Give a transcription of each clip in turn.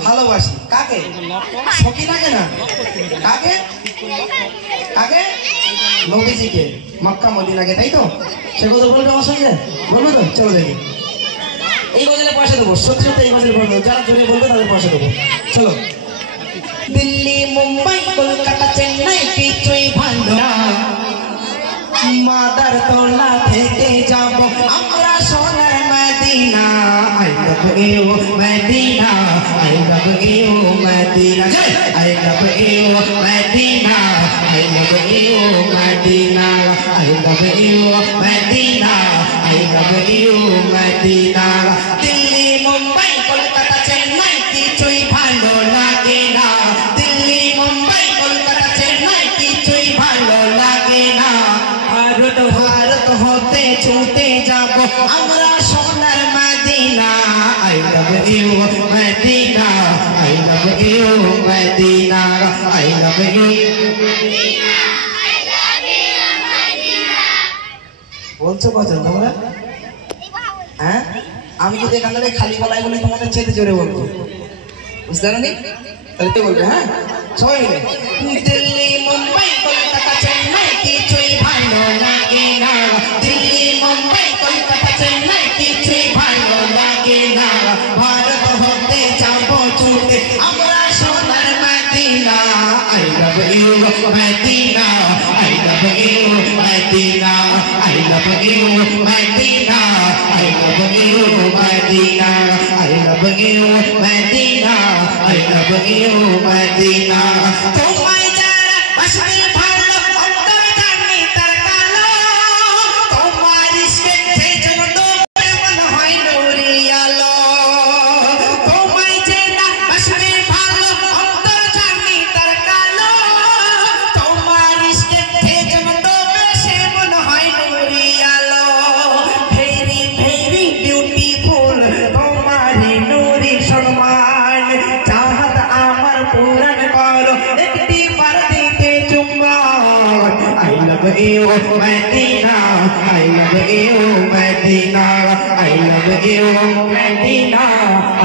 ভালোবাসি কাকে সকিনাকে না কাকে কাকে নবীজিকে মক্কা মদিনাকে তাই তো সে কথা বলবে আমার সঙ্গে বলবো তো চলো দেখি এই গজলে পয়সা দেবো সত্যি সত্যি এই গজলে পয়সা দেবো যারা জোরে বলবে তাদের পয়সা দেবো চলো দিল্লি মুম্বাই কলকাতা চেন্নাই কিছুই ভালো না মাদার তোলা থেকে যাব আমরা সোনার Medina I love you Medina I love you Medina I love you Medina I love you Medina I love you Medina I love you Medina Delhi Mumbai Kolkata Chennai কিছুই ভালো লাগে না দিল্লি মুম্বাই কলকাতা চেন্নাই কিছুই ভালো লাগে না ভারত ভারত হতে ছুটে যাব আমরা সোনার Medina I love you Medina I love you Medina I love you Medina I love you Medina বলছো কজন তোমরা হ্যাঁ আমি যদি এখান থেকে খালি গলায় বলে তোমাদের চেতে জোরে বলবো বুঝতে পারোনি তাহলে কি বলবে হ্যাঁ সবাই মিলে দিল্লি মুম্বাই কলকাতা চেন্নাই কিছুই ভালো লাগে না দিল্লি মুম্বাই কলকাতা চেন্নাই কিছুই ভালো লাগে না ভারত হতে যাবো ছুটে আমরা সোনার Medina I love you Medina I love you Medina I love you Medina I love you Medina I love you Medina I love you Medina তোমায় যারা আসবে ভালো অন্তর জানি তার কালো তোমার ইশকে যে যেন ডোবে মন হয় নুরি আলো তোমায় যারা আসবে ভালো অন্তর জানি তার কালো তোমার ইশকে যে যেন ডোবে সে মন হয় নুরি আলো ভেরি ভেরি বিউটিফুল তোমার নুরি সম্মান চাহত আমার পূরণ করো একটি বার দিতে চুম্বন I love you Medina I love you Medina I love you Medina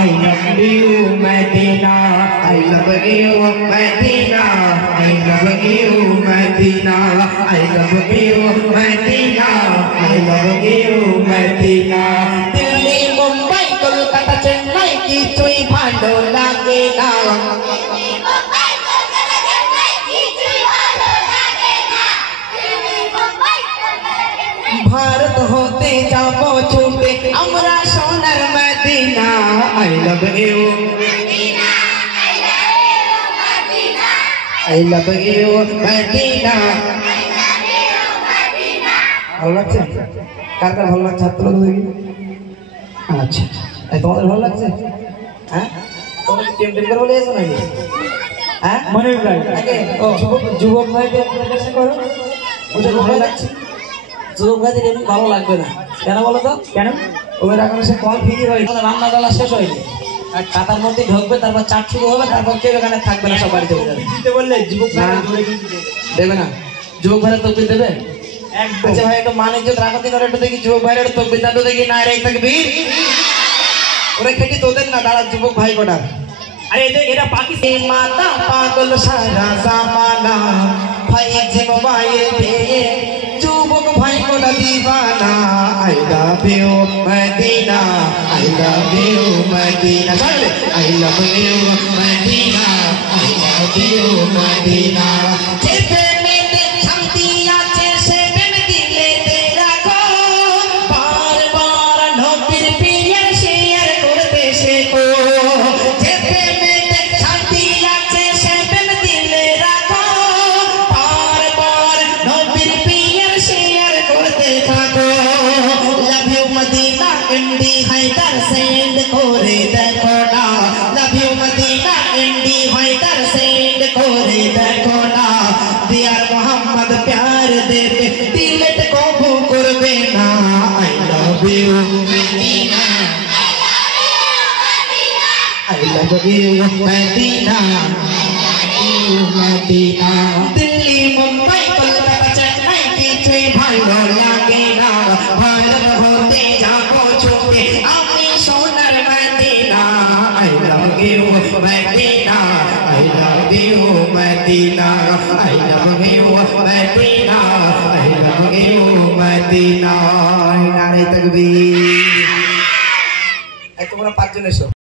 I love you Medina I love you Medina I love you Medina I love you Medina I love you Medina Delhi Mumbai Kolkata Chennai কিছুই ভালো লাগে না ভারত হতে যাব ছুটে আমরা সোনার Medina I love you Medina I love you Medina I love you Medina I love you Medina ভালো লাগছে কার কার ভালো লাগছে হাত তুলে দেখি আচ্ছা এই তোমাদের ভালো লাগছে হ্যাঁ তোমরা টিম টিম করে বলে এসো নাকি হ্যাঁ মনে ভাই ও যুবক ভাইদের কাছে করো ওটা ভালো লাগছে যুবক ভাইদের এমনি ভালো লাগবে না কেন বলো তো কেন ওদের এখন সে কল ফ্রি হয় রান্না ডালা শেষ হয়নি আর টাকার মধ্যে ঢুকবে তারপর চাট শুরু হবে তারপর কেউ এখানে থাকবে না সব বাড়িতে দিতে বললে যুবক ভাই দেবে না যুবক ভাইরা তো দেবে আচ্ছা ভাই একটু মান ইজ্জত রাখতে করে একটু দেখি যুবক ভাইরা তো বিদ্যান্ত দেখি না রে তাকবীর ওরে খেটি তোদের না দাঁড়া যুবক ভাই কোটা আরে এরা পাকিস্তানি মাতা পাগল সারা জামানা ভাই যে মোবাইল পেয়ে যুবক ভাই কোটা দিবানা I love you Medina I love you Medina I love you Medina I love you Medina যেতে মেতে শান্তি আছে সে প্রেম দিলে রাখো বারবার নবীর প্রিয় শেয়ার করতে শেখো যেতে মেতে শান্তি আছে সে প্রেম দিলে রাখো বারবার নবীর প্রিয় শেয়ার করতে থাকো Love you Medina MD Haidar send করে দেখো না Love you Medina MD Haidar send করে দেখো না দিয়ার মোহাম্মদ প্যার দেবে দিলট কবু করবে না I love you Medina I love you Medina Medina Delhi Mumbai Kolkata Chennai কিছুই ভালো লাগে না ভারত হতে যাব ছুটে আমি সোনার Medina I love you you Medina I love you Medina I love you Medina I love you Medina নারে তাকবীর এই তোমরা পাঁচজন এসো